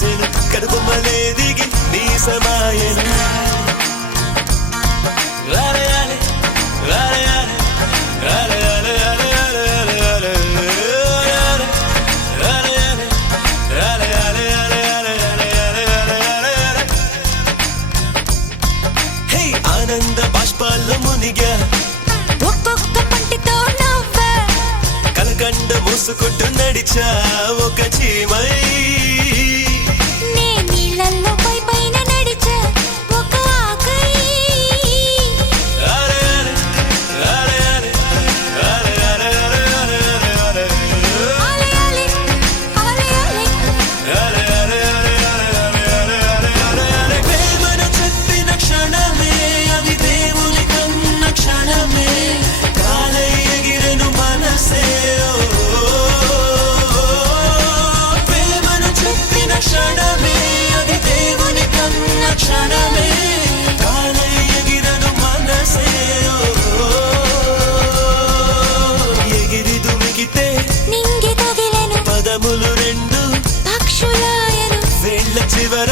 పిలిచెను కనుబొమ్మలే దిగి నీ సమాయను ఆనంద బాష్పాల్లో మునిగా ఒక్కొక్క పంటితో నవ్వా కలకండ మూసుకుంటూ నడిచా ఒక చీమై నే నీళ్ళల్లో పైన నడిచా ఒక ఆకై ప్రేమను చెప్పిన క్షణమే అది దేవుని కన్న క్షణమే కాలై ఎగిరెను మనసే ప్రేమను చెప్పిన క్షణమే అది దేవుని కన్న క్షణమే కాలై ఎగిరెను మనసే ఎగిరి దుమికితే నింగి తగిలెను పదములు రెండు పక్షులాయను వేళ్ళ చివర